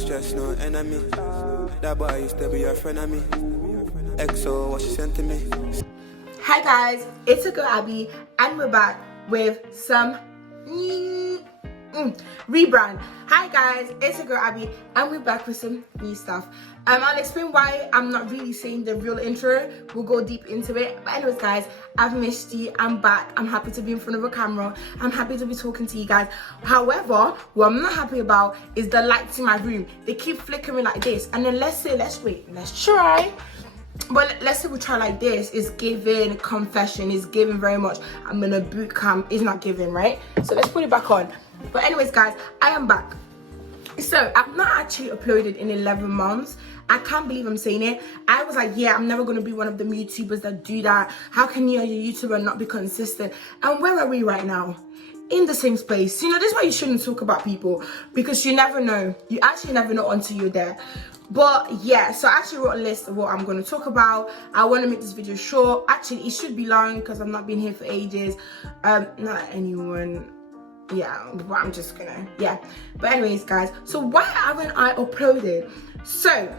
stress, no enemy. That boy used to be a friend of me. EXO, what she sent to me. Hi guys, it's your girl Abby, and we're back with some rebrand. Hi guys, it's your girl Abby, and we're back with some new stuff. I'll explain why I'm not really saying the real intro. We'll go deep into it. But anyways guys, I've missed you. I'm back. I'm happy to be in front of a camera. I'm happy to be talking to you guys. However, what I'm not happy about is the lights in my room. They keep flickering like this. And then let's try. But let's say we try like this. It's giving confession. It's giving very much I'm in a boot camp. It's not giving, right? So let's put it back on. But anyways guys, I am back. So I've not actually uploaded in 11 months. I can't believe I'm saying it. I was like, yeah, I'm never going to be one of them YouTubers that do that. How can you, a YouTuber, not be consistent? And where are we right now? In the same space. You know, this is why you shouldn't talk about people, because you never know. You actually never know until you're there. But yeah, so I actually wrote a list of what I'm going to talk about. I want to make this video short. Actually, it should be long because I've not been here for ages. Not anyone. Yeah, but I'm just gonna, yeah. But anyways guys, so why haven't I uploaded? So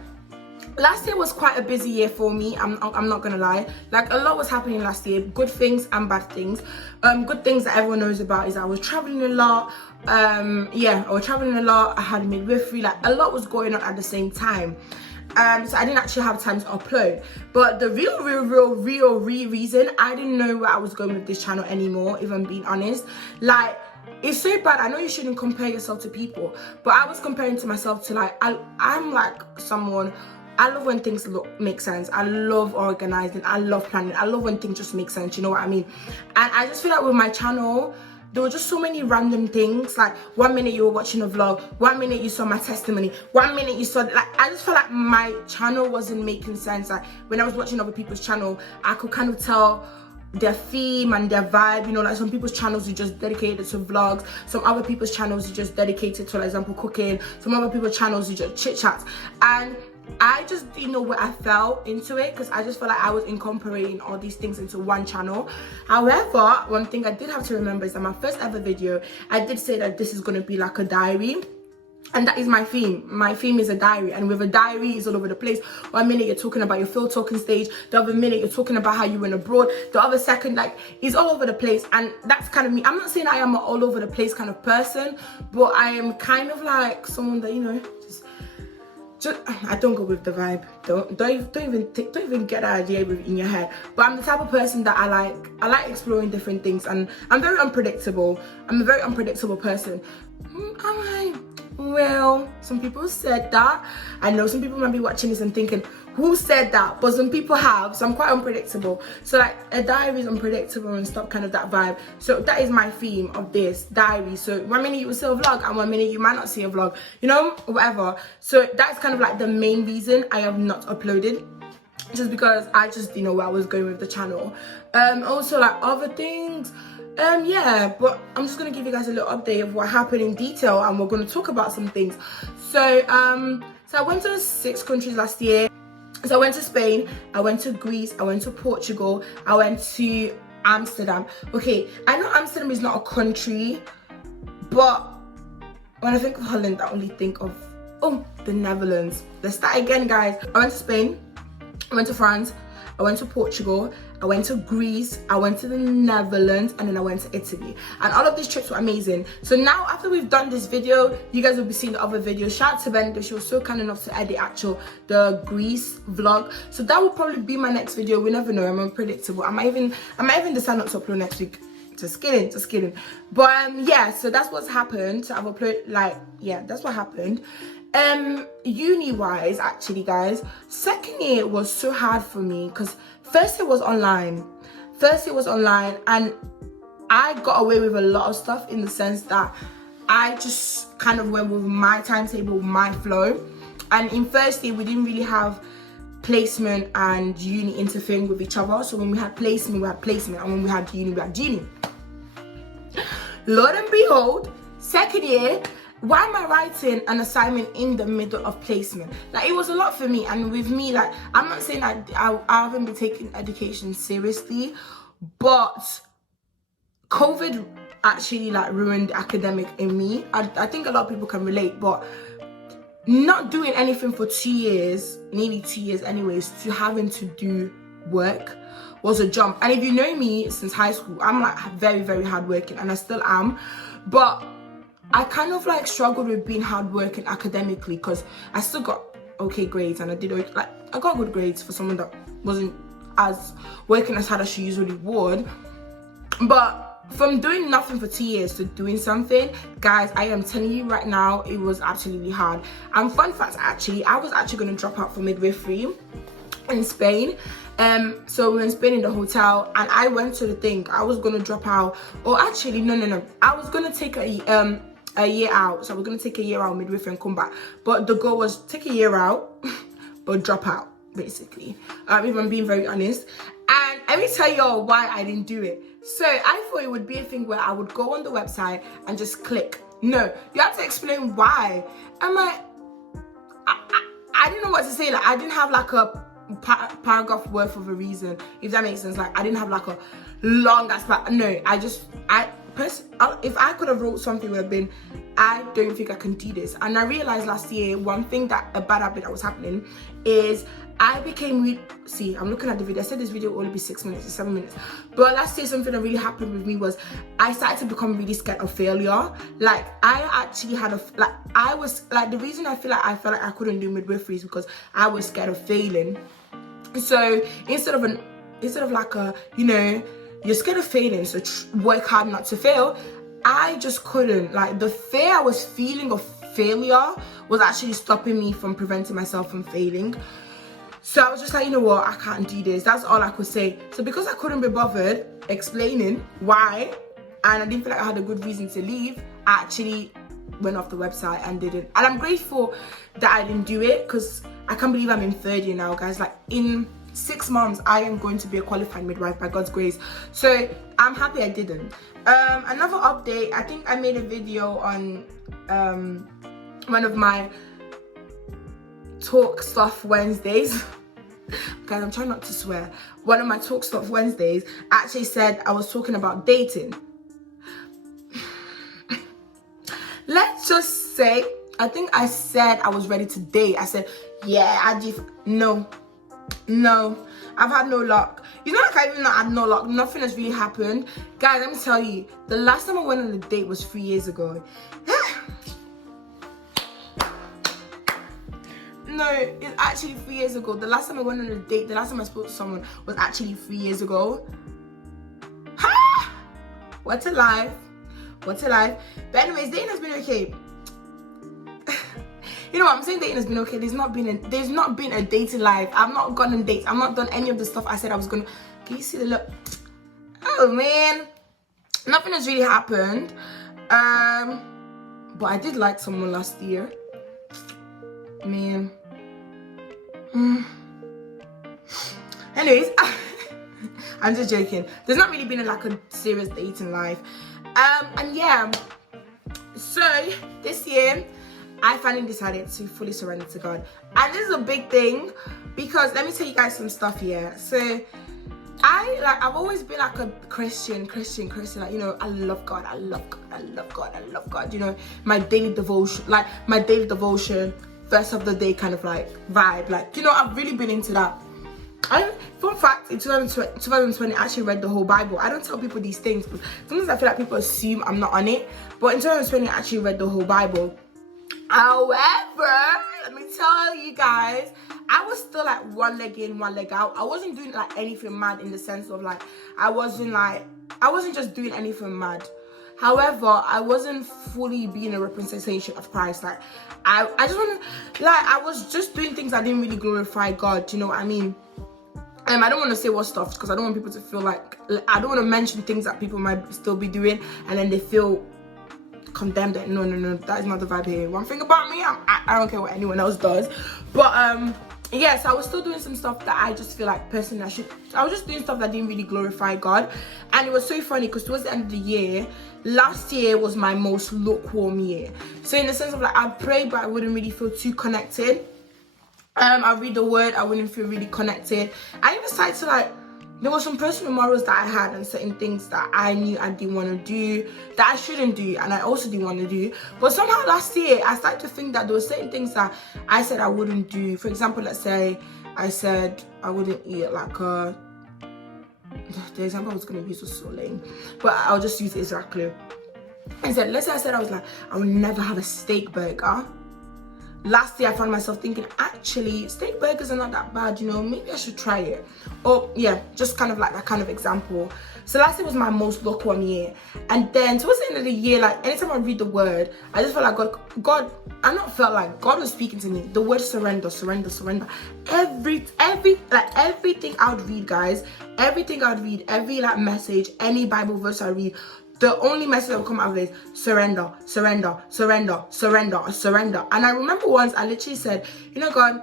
last year was quite a busy year for me. I'm not gonna lie. Like, a lot was happening last year, good things and bad things. Good things that everyone knows about is I was traveling a lot. Yeah, I was traveling a lot. I had midwifery. Like, a lot was going on at the same time. So I didn't actually have time to upload. But the real reason I didn't know where I was going with this channel anymore, if I'm being honest. Like, it's so bad. I know you shouldn't compare yourself to people, but I was comparing to myself to, like, I'm like someone, I love when things make sense. I love organizing. I love planning. I love when things just make sense. You know what I mean? And I just feel like with my channel, there were just so many random things. Like, 1 minute you were watching a vlog, 1 minute you saw my testimony, 1 minute you saw, like, I just felt like my channel wasn't making sense. Like, when I was watching other people's channel, I could kind of tell their theme and their vibe. You know, like, some people's channels are just dedicated to vlogs, some other people's channels are just dedicated to, like, example, cooking, some other people's channels are just chit chats. And I just didn't know where I fell into it, because I just felt like I was incorporating all these things into one channel. However, one thing I did have to remember is that my first ever video, I did say that this is going to be like a diary. And that is my theme. My theme is a diary. And with a diary, it's all over the place. 1 minute you're talking about your field talking stage. The other minute you're talking about how you went abroad. The other second, like, it's all over the place. And that's kind of me. I'm not saying I am an all over the place kind of person, but I am kind of like someone that, you know, just I don't go with the vibe. Don't even get that idea in your head. But I'm the type of person that I like exploring different things, and I'm very unpredictable. I'm a very unpredictable person. Am I? Well, some people said that. I know some people might be watching this and thinking, who said that? But some people have, so I'm quite unpredictable. So, like, a diary is unpredictable and stuff, kind of that vibe. So that is my theme of this diary. So 1 minute you will see a vlog, and 1 minute you might not see a vlog, you know, whatever. So that's kind of like the main reason I have not uploaded, just because I just didn't know where I was going with the channel. Also, like, other things, yeah, but I'm just gonna give you guys a little update of what happened in detail, and we're gonna talk about some things. So so I went to 6 countries last year. So I went to Spain, I went to Greece, I went to Portugal, I went to Amsterdam. Okay, I know Amsterdam is not a country, but when I think of Holland, I only think of, oh, the Netherlands. Let's start again, guys. I went to Spain, I went to France, I went to Portugal, I went to Greece, I went to the Netherlands, and then I went to Italy. And all of these trips were amazing. So now, after we've done this video, you guys will be seeing the other videos. Shout out to Benda, she was so kind enough to edit the Greece vlog. So that will probably be my next video. We never know, I'm unpredictable. I might even decide not to upload next week. Just kidding. But yeah, so that's what's happened. So I've uploaded, like, yeah, that's what happened. Uni wise, actually guys, second year was so hard for me, because first year was online, and I got away with a lot of stuff, in the sense that I just kind of went with my timetable, my flow. And in first year we didn't really have placement and uni interfering with each other. So when we had placement, and when we had uni, we had uni. Lord and behold, second year, why am I writing an assignment in the middle of placement? Like, it was a lot for me. And with me, like, I'm not saying I haven't been taking education seriously, but COVID actually, like, ruined academic in me. I think a lot of people can relate, but not doing anything for 2 years, nearly 2 years anyways, to having to do work was a jump. And if you know me since high school, I'm like very, very hardworking, and I still am. But I kind of like struggled with being hardworking academically, because I still got okay grades, and I got good grades for someone that wasn't as working as hard as she usually would. But from doing nothing for 2 years to doing something, guys, I am telling you right now, it was absolutely hard. And fun fact, actually, I was actually going to drop out for midwifery in Spain. So we were in Spain in the hotel, and I went to the thing. I was going to drop out, or actually, no. I was going to take a year out. So I was going to take a year out midwifery and come back. But the goal was take a year out, but drop out, basically. If I'm being very honest. And let me tell y'all why I didn't do it. So I thought it would be a thing where I would go on the website and just click. No, you have to explain why. I'm like, I didn't know what to say. Like, I didn't have like a paragraph worth of a reason, if that makes sense. Like, I didn't have like a long ass no, if I could have wrote something, would have been, I don't think I can do this. And I realized last year, one thing that a bad habit that was happening is I became see, I'm looking at the video. I said this video will only be 6 minutes or 7 minutes, but last year something that really happened with me was I started to become really scared of failure. Like, I actually had the reason I felt like I couldn't do midwifery is because I was scared of failing. So instead of like a, you know, you're scared of failing, so work hard not to fail, I just couldn't. Like, the fear I was feeling of failure was actually stopping me from preventing myself from failing. So I was just like, you know what, I can't do this. That's all I could say. So because I couldn't be bothered explaining why, and I didn't feel like I had a good reason to leave, I actually went off the website and didn't. And I'm grateful that I didn't do it, because I can't believe I'm in 3rd year now, guys. Like, in 6 months, I am going to be a qualified midwife by God's grace. So I'm happy I didn't. Another update, I think I made a video on one of my Talk Stuff Wednesdays. Guys, I'm trying not to swear. One of my Talk Stuff Wednesdays actually said I was talking about dating. Let's just say, I think I said I was ready to date. I said, yeah, no, I've had no luck. You know, like, I even had no luck. Nothing has really happened. Guys, let me tell you, the last time I went on a date was 3 years ago. No, it's actually 3 years ago. The last time I went on a date, the last time I spoke to someone was actually 3 years ago. Ha! What a life. What a life. But anyways, dating has been okay. You know what, I'm saying dating has been okay. There's not been a dating life. I've not gone on dates. I've not done any of the stuff I said I was gonna. Can you see the look? Oh man, nothing has really happened. But I did like someone last year. Man. Anyways, I'm just joking. There's not really been like a serious dating life. And yeah, so this year I finally decided to fully surrender to God. And this is a big thing, because let me tell you guys some stuff here. So I've always been like a Christian, like, you know, I love God, you know, my daily devotion, first of the day kind of like vibe, like, you know, I've really been into that. Fun fact, in 2020 I actually read the whole Bible. I don't tell people these things because sometimes I feel like people assume I'm not on it, but in 2020 I actually read the whole Bible. However, let me tell you guys, I was still like one leg in, one leg out. I wasn't doing like anything mad, in the sense of like, I wasn't just doing anything mad. However, I wasn't fully being a representation of Christ. Like, I just want to, like, I was just doing things that didn't really glorify God. You know what I mean? I don't want to say what stuff, because I don't want people to feel like, I don't want to mention things that people might still be doing and then they feel condemned. That no, that is not the vibe here. One thing about me, I don't care what anyone else does, but yes, I was still doing some stuff that I just feel like personally I was just doing stuff that didn't really glorify God. And it was so funny because towards the end of the year, last year was my most lukewarm year. So in the sense of like, I prayed but I wouldn't really feel too connected. I read the word, I wouldn't feel really connected. I even decided to like there were some personal morals that I had and certain things that I knew I didn't want to do, that I shouldn't do, and I also didn't want to do. But somehow last year, I started to think that there were certain things that I said I wouldn't do. For example, let's say I said I wouldn't eat like the example I was going to use was so lame, but I'll just use it exactly. I said, let's say I said I would never have a steak burger. Last year I found myself thinking, actually steak burgers are not that bad, you know, maybe I should try it. Or yeah, just kind of like that kind of example. So last year was my most lukewarm year, and then towards the end of the year, like anytime I read the word, I just felt like God God was speaking to me. The word surrender. Everything I would read, guys, everything I would read, every like message, any Bible verse I read, the only message that will come out of it is surrender. And I remember once I literally said, you know, God,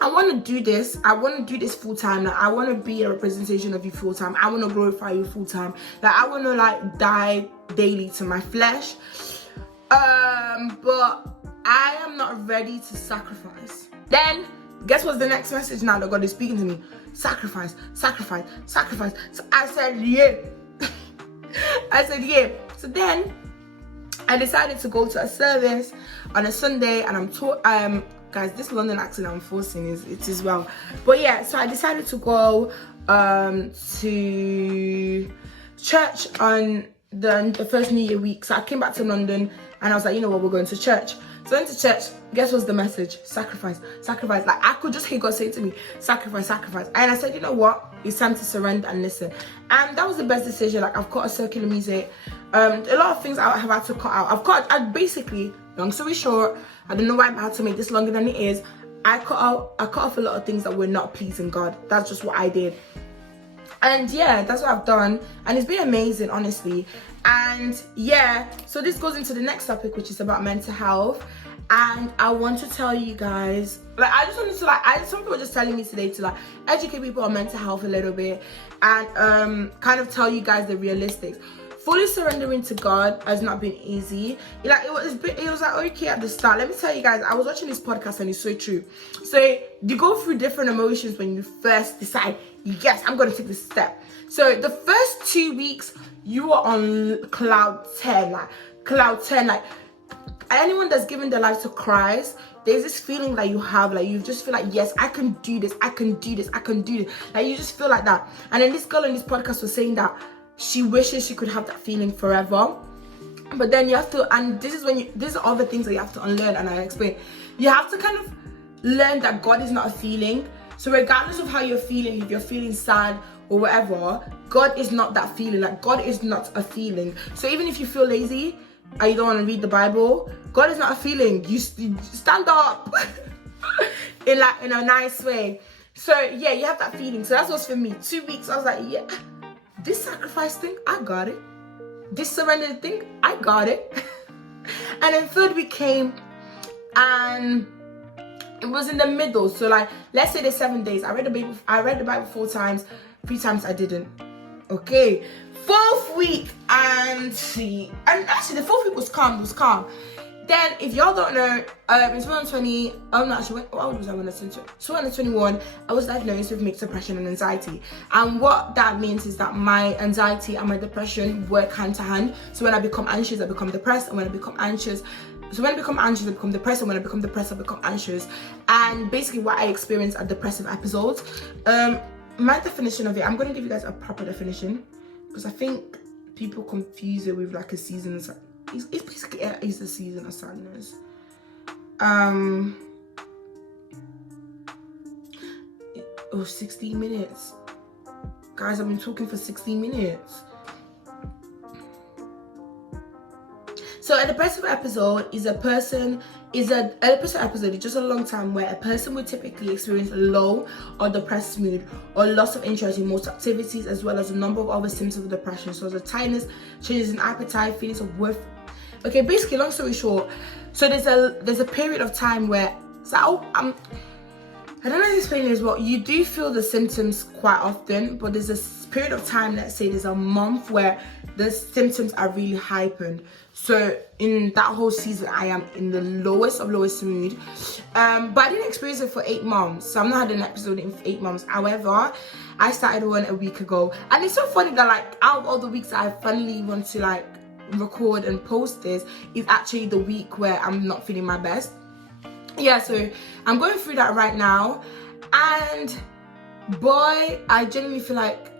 I want to do this. I want to do this full time. Like, I want to be a representation of you full time. I want to glorify you full time. Like, I want to like die daily to my flesh. But I am not ready to sacrifice. Then guess what's the next message now that God is speaking to me? Sacrifice. So I said, yeah. So then I decided to go to a service on a Sunday, and I'm taught guys, this London accent I'm forcing it as well. But yeah, so I decided to go to church on the first New Year week. So I came back to London and I was like, you know what, we're going to church. So I went to church. Guess what's the message? Sacrifice. Like, I could just hear God say to me, sacrifice. And I said, you know what? It's time to surrender and listen. And that was the best decision. Like, I've cut a circular music. A lot of things I have had to cut out. I basically, long story short, I don't know why I'm about to make this longer than it is. I cut off a lot of things that were not pleasing God. That's just what I did. And yeah, that's what I've done. And it's been amazing, honestly. And yeah, so this goes into the next topic, which is about mental health. And I want to tell you guys, like, I just wanted to some people were just telling me today to like educate people on mental health a little bit, and kind of tell you guys the realistics. Fully surrendering to God has not been easy. Like, it was like okay at the start. Let me tell you guys, I was watching this podcast and it's so true. So you go through different emotions when you first decide, yes, I'm going to take this step. So the first 2 weeks you are on cloud 10. Like anyone that's given their life to Christ, there's this feeling that you have, like you just feel like, yes, I can do this. Like you just feel like that. And then this girl on this podcast was saying that she wishes she could have that feeling forever. But then you have to, and these are all the things that you have to unlearn, and I explain. You have to kind of learn that God is not a feeling. So regardless of how you're feeling, if you're feeling sad or whatever, God is not that feeling. Like, God is not a feeling. So even if you feel lazy and you don't want to read the Bible, God is not a feeling. You stand up in a nice way. So yeah, you have that feeling. So that's what's for me. 2 weeks, I was like, yeah, this sacrifice thing, I got it. This surrender thing, I got it. And then third week came, and it was in the middle. So like, let's say the 7 days. I read the Bible 4 times. 3 times I didn't. Okay. 4th week, and actually the 4th week was calm. Then, if y'all don't know, in 2020, I'm not sure, what was I when I was 2021, I was diagnosed with mixed depression and anxiety. And what that means is that my anxiety and my depression work hand to hand. So when I become anxious, I become depressed. And when I become anxious, I become depressed. And when I become depressed, I become anxious. And basically what I experience are depressive episodes. My definition of it, I'm going to give you guys a proper definition, because I think people confuse it with like a season. It's basically a season of sadness. 16 minutes. Guys, I've been talking for 16 minutes. So a depressive episode is just a long time where a person would typically experience a low or depressed mood or loss of interest in most activities, as well as a number of other symptoms of depression, such as tiredness, changes in appetite, feelings of worth. Okay, basically, long story short, so there's a period of time where, I don't know how to explain this, but you do feel the symptoms quite often, but there's a period of time, let's say there's a month where the symptoms are really heightened. So in that whole season, I am in the lowest of lowest mood. But I didn't experience it for 8 months. So I've not had an episode in 8 months. However, I started one a week ago. And it's so funny that like out of all the weeks that I finally want to like record and post this, is actually the week where I'm not feeling my best. Yeah, so I'm going through that right now, and boy, I genuinely feel like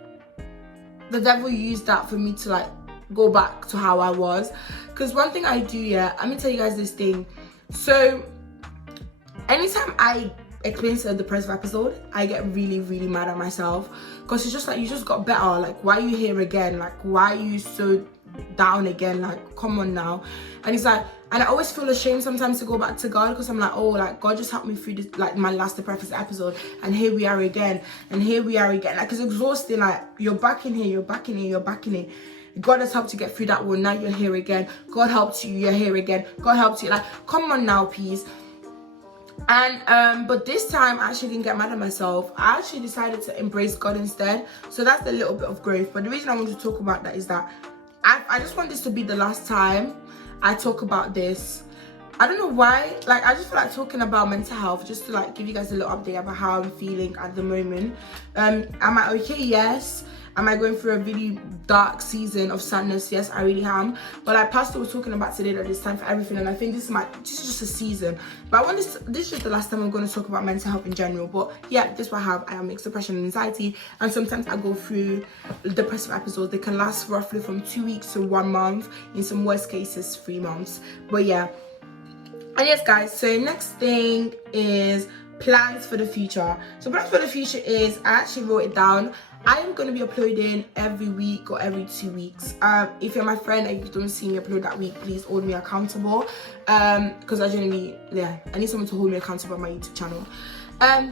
the devil used that for me to like go back to how I was. Because one thing I do, yeah, I'm gonna tell you guys this thing. So anytime I experience a depressive episode, I get really mad at myself, because it's just like, you just got better, like why are you here again, like why are you so down again, like come on now. And it's like, and I always feel ashamed sometimes to go back to God, because I'm like, oh, like God just helped me through this, like my last depressive episode, and here we are again, and here we are again. Like it's exhausting. Like you're back in here, you're back in here, you're back in here. God has helped you get through that one, now you're here again. God helped you, you're here again. God helped you, like come on now, please. And but this time I actually didn't get mad at myself. I actually decided to embrace God instead. So that's a little bit of growth. But the reason I want to talk about that is that I just want this to be the last time I talk about this. I don't know why, like I just feel like talking about mental health, just to like give you guys a little update about how I'm feeling at the moment. Am I okay? Yes. Am I going through a really dark season of sadness? Yes, I really am. But like Pastor was talking about today, that it's time for everything, and I think this is just a season. But I want this is just the last time I'm going to talk about mental health in general. But yeah, this is what I have. I have mixed depression and anxiety, and sometimes I go through depressive episodes. They can last roughly from 2 weeks to 1 month. In some worst cases, 3 months. But yeah. And yes, guys. So next thing is plans for the future. So plans for the future is, I actually wrote it down. I am going to be uploading every week or every 2 weeks. If you're my friend and you don't see me upload that week, please hold me accountable. Because I genuinely, yeah, I need someone to hold me accountable on my YouTube channel.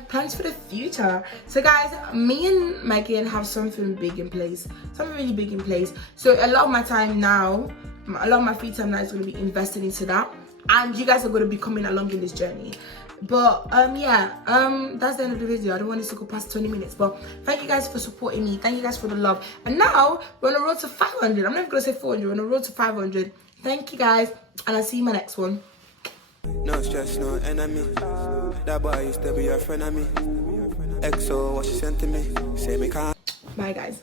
Plans for the future. So guys, me and Megan have something big in place. Something really big in place. So a lot of my time now, a lot of my free time now is going to be invested into that. And you guys are going to be coming along in this journey. But yeah, that's the end of the video. I don't want this to go past 20 minutes, but thank you guys for supporting me. Thank you guys for the love. And now we're on a road to 500. I'm never gonna say 400. We're on a road to 500. Thank you guys, and I'll see you in my next one. No stress, no enemy. That boy used to be a friend of me. XO, what she sent to me. Say me can't. Bye guys.